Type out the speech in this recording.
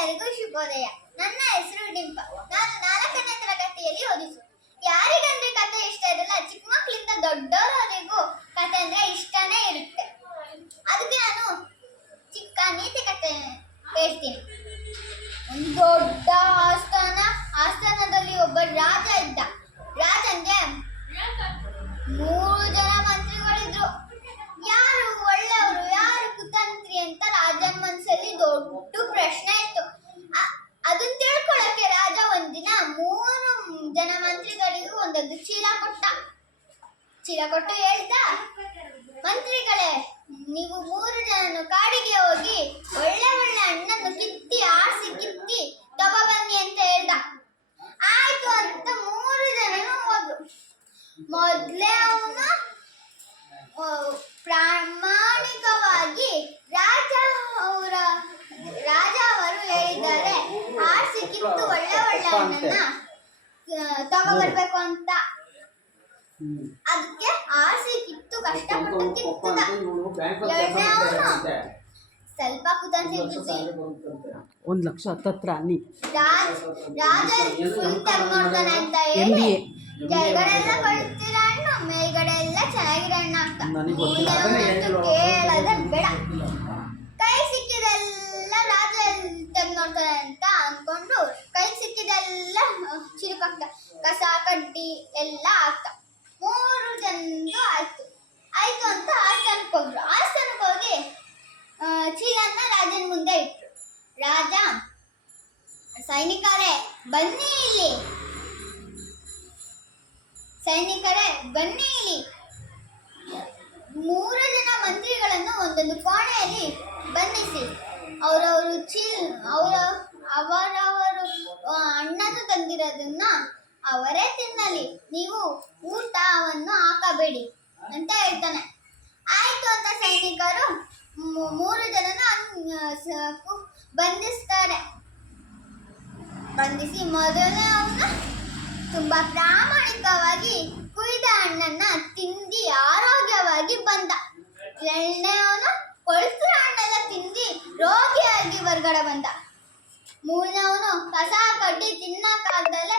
ಎಲ್ಲರಿಗೂ ಶುಭೋದಯ. ನನ್ನ ಹೆಸರು ಡಿಂಪ. ನಾನು 4ನೇ ತರಗತಿಯಲ್ಲಿ ಓದಿಸು. ಯಾರಿಗಂದ್ರೆ ಕತೆ ಇಷ್ಟ ಇರಲ್ಲ? ಚಿಕ್ಕ ಮಕ್ಕಳಿಂದ ದೊಡ್ಡವರವರೆಗೂ ಕತೆ ಅಂದ್ರೆ ಇಷ್ಟನೇ ಇರುತ್ತೆ. ಅದಕ್ಕೆ ನಾನು ಚಿಕ್ಕ ನೀತಿ ಕತೆ ಹೇಳ್ತೀನಿ. ಒಂದು ದೊಡ್ಡ ಆಸ್ಥಾನದಲ್ಲಿ ಒಬ್ಬ ರಾಜ ಇದ್ದ. ರಾಜಂಗೆ 3 ಜನ ಮಂತ್ರಿಗಳಿದ್ರು. ಯಾರು ಒಳ್ಳೆಯವರು, ಯಾರು ಕುತಂತ್ರಿ ಅಂತ ರಾಜನ ಮನಸ್ಸಲ್ಲಿ ದೊಡ್ಡ ಪ್ರಶ್ನೆ ಇತ್ತು. ಅದನ್ನ ತಿಳ್ಕೊಳ್ಳಕ್ಕೆ ರಾಜ ಒಂದಿನ 3 ಜನ ಮಂತ್ರಿಗಳಿಗೂ ಒಂದೊಂದು ಚೀಲ ಕೊಟ್ಟು ಹೇಳ್ದ, ಮಂತ್ರಿಗಳೇ, ನೀವು 3 ಜನನು ಕಾಡಿಗೆ ಹೋಗಿ ಒಳ್ಳೆ ಹಣ್ಣನ್ನು ಆರಿಸಿ ತಗೊಬನ್ನಿ ಅಂತ ಹೇಳ್ದ. ಆಯ್ತು ಅಂತ 3 ಜನನು ಹೋದ್ರು. ಮೊದಲೇ ಅವನು ಪ್ರಾಮಾಣಿಕವಾಗಿ ರಾಜ ಅವರು ಹೇಳಿದ್ದಾರೆ, ಆರಿಸಿ ಕಿತ್ತು ಒಳ್ಳೆ ಹಣ್ಣನ್ನ ತಗೊಬರ್ಬೇಕು ಅಂತ. ಅದಕ್ಕೆ ಆರಿಸಿ ಕಿತ್ತು ಕಷ್ಟಪಟ್ಟು ಕಿತ್ತದ. ಎರಡನೇ ಅವನು ಸ್ವಲ್ಪ ಕುತಂತ್ರಿ ಬುದ್ಧಿ. 1,00,000 ಹತ್ತತ್ರ ಅನ್ನಿ. ರಾಜ ಫುಲ್ ನೋಡ್ತಾನೆ ಅಂತ ಹೇಳಿ ಕೆಳಗಡೆ ಎಲ್ಲ ಕೊಳ್ತಿರ ಹಣ್ಣು, ಮೇಲ್ಗಡೆ ಎಲ್ಲ ಚೆನ್ನಾಗಿರೋ ಹಣ್ಣು ಆಗ್ತಾ. ಕೇಳದೆ ಬೇಡ, ಕೈ ಸಿಕ್ಕಿದೆಲ್ಲ ರಾಜ ತೆಗ್ ನೋಡ್ತಾನೆ ಅಂತ ಅನ್ಕೊಂಡು ಕೈ ಸಿಕ್ಕಿದೆಲ್ಲ ಚಿರುಕಾಗ್ತಾ, ಕಸ ಕಡ್ಡಿ ಎಲ್ಲ ಆಗ್ತಾ. 3 ಜನದ್ದು ಆಯ್ತು ಅಂತ ಆಸ್ಥಾನಕ್ಕೆ ಹೋದ್ರು. ಆಸ್ಥಾನಕ್ಕೆ ಹೋಗಿ ಚೀಲನ್ನ ರಾಜನ ಮುಂದೆ ಇಟ್ರು. ರಾಜ, ಸೈನಿಕರೇ ಬನ್ನಿ ಇಲ್ಲಿ, 3 ಜನ ಮಂತ್ರಿಗಳನ್ನು ಒಂದೊಂದು ಕೋಣೆಯಲ್ಲಿ ಬಂಧಿಸಿ ಅವರವರು ಅಣ್ಣನು ತಂದಿರೋದನ್ನ ಅವರೇ ತಿನ್ನಲಿ, ನೀವು ಊಟವನ್ನು ಹಾಕಬೇಡಿ ಅಂತ ಹೇಳ್ತಾನೆ. ಆಯ್ತು ಅಂತ ಸೈನಿಕರು 3 ಜನನ ಬಂಧಿಸ್ತಾರೆ. ಬಂಧಿಸಿ ಮೊದಲನೇ ಅವನು ತುಂಬಾ ಪ್ರಾಮಾಣಿಕವಾಗಿ ಕುಯ್ದ ಹಣ್ಣನ್ನ ತಿಂದಿ ಆರೋಗ್ಯವಾಗಿ ಬಂದ. ಎರಡನೇ ಅವನು ಕೊಳ್ತಿರೋ ಹಣ್ಣೆಲ್ಲ ತಿಂದಿ ರೋಗಿಯಾಗಿ ಹೊರಗಡೆ ಬಂದ. 3ನೇ ಅವನು ಕಸ ಕಡ್ಡಿ ತಿನ್ನಕ್ಕಾಗ್ದಲೆ